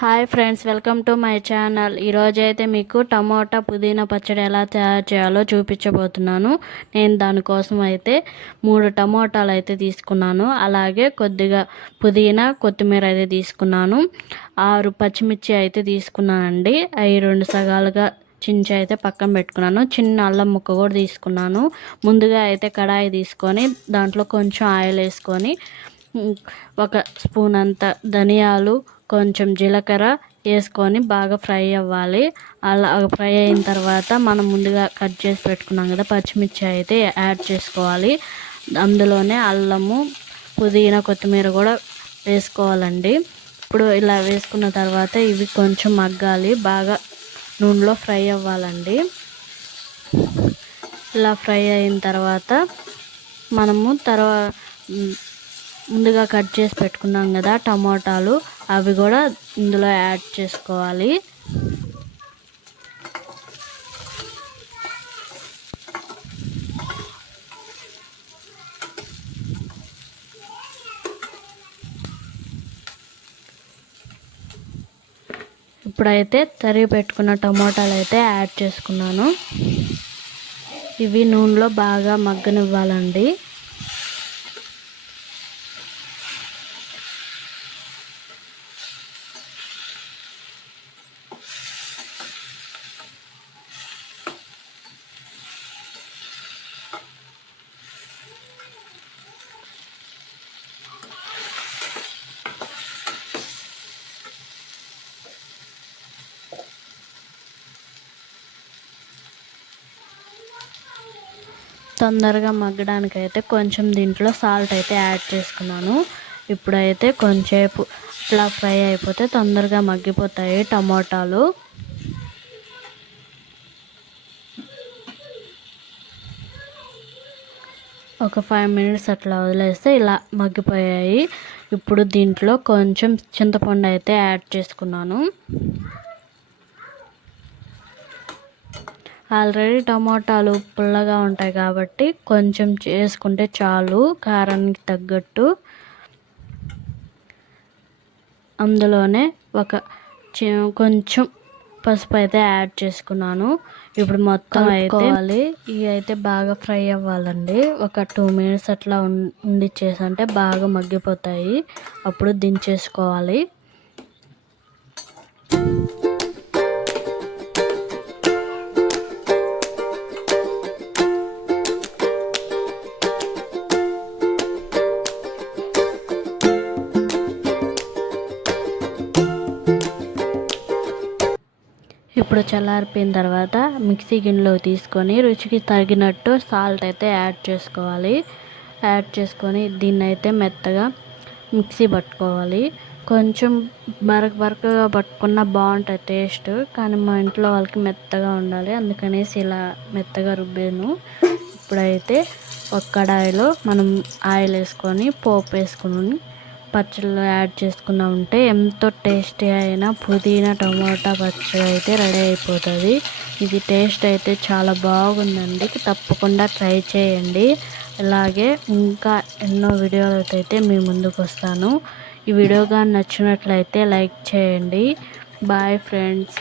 Hi friends welcome to my channel. ఈరోజు అయితే మీకు టమోటా పుదీనా పచ్చడి ఎలా తయారు చేయాలో చూపించబోతున్నాను. నేను దానికోసం అయితే మూడు టమోటాలు అయితే తీసుకున్నాను. అలాగే కొద్దిగా పుదీనా కొత్తిమీర అయితే తీసుకున్నాను. ఆరు పచ్చిమిర్చి అయితే తీసుకున్నానండి. అవి రెండు సగాలుగా చించి అయితే పక్కన పెట్టుకున్నాను. చిన్న అల్లం ముక్క కూడా తీసుకున్నాను. ముందుగా అయితే కడాయి తీసుకొని దాంట్లో కొంచెం ఆయిల్ వేసుకొని ఒక స్పూన్ అంత ధనియాలు కొంచెం జీలకర్ర వేసుకొని బాగా ఫ్రై అవ్వాలి. అలా ఫ్రై అయిన తర్వాత మనం ముందుగా కట్ చేసి పెట్టుకున్నాం కదా పచ్చిమిర్చి అయితే యాడ్ చేసుకోవాలి. అందులోనే అల్లము పుదీనా కొత్తిమీర కూడా వేసుకోవాలండి. ఇప్పుడు ఇలా వేసుకున్న తర్వాత ఇవి కొంచెం మగ్గాలి బాగా నూనెలో ఫ్రై అవ్వాలండి. ఇలా ఫ్రై అయిన తర్వాత మనము తర్వాత ముందుగా కట్ చేసి పెట్టుకున్నాం కదా టమోటాలు అవి కూడా ఇందులో యాడ్ చేసుకోవాలి. ఇప్పుడైతే తరిగి పెట్టుకున్న టమోటాలు అయితే యాడ్ చేసుకున్నాను. ఇవి నూనెలో బాగా మగ్గనివ్వాలండి. తొందరగా మగ్గడానికి అయితే కొంచెం దీంట్లో సాల్ట్ అయితే యాడ్ చేసుకున్నాను. ఇప్పుడైతే కొంచెంసేపు ఇట్లా ఫ్రై అయిపోతే తొందరగా మగ్గిపోతాయి టమోటాలు. ఒక ఫైవ్ మినిట్స్ అట్లా వదిలేస్తే ఇలా మగ్గిపోయాయి. ఇప్పుడు దీంట్లో కొంచెం చింతపండు అయితే యాడ్ చేసుకున్నాను. ఆల్రెడీ టమోటాలు పుల్లగా ఉంటాయి కాబట్టి కొంచెం చేసుకుంటే చాలు కారానికి తగ్గట్టు. అందులోనే ఒక కొంచెం పసుపు అయితే యాడ్ చేసుకున్నాను. ఇప్పుడు మొత్తం అయితే ఇవి అయితే బాగా ఫ్రై అవ్వాలండి. ఒక టూ మినిట్స్ అట్లా ఉండి చేసంటే బాగా మగ్గిపోతాయి. అప్పుడు దించేసుకోవాలి. ఇప్పుడు చల్లారిపోయిన తర్వాత మిక్సీ గిన్నెలో తీసుకొని రుచికి తగినట్టు సాల్ట్ అయితే యాడ్ చేసుకోవాలి. యాడ్ చేసుకొని దీన్ని అయితే మెత్తగా మిక్సీ పట్టుకోవాలి. కొంచెం బరక బరకగా పట్టుకున్న బాగుంటుంది టేస్ట్ కానీ మా ఇంట్లో వాళ్ళకి మెత్తగా ఉండాలి. అందుకనేసి ఇలా మెత్తగా రుబ్బాను. ఇప్పుడైతే ఒక కడాయిలో మనం ఆయిల్ వేసుకొని పోపు వేసుకుని పచ్చళ్ళు యాడ్ చేసుకున్నా ఉంటే ఎంతో టేస్టీ అయిన పుదీనా టమాటా పచ్చడి అయితే రెడీ అయిపోతుంది. ఇది టేస్ట్ అయితే చాలా బాగుందండి. తప్పకుండా ట్రై చేయండి. అలాగే ఇంకా ఎన్నో వీడియోలతో అయితే మీ ముందుకు వస్తాను. ఈ వీడియో కానీ నచ్చినట్లయితే లైక్ చేయండి. Bye friends.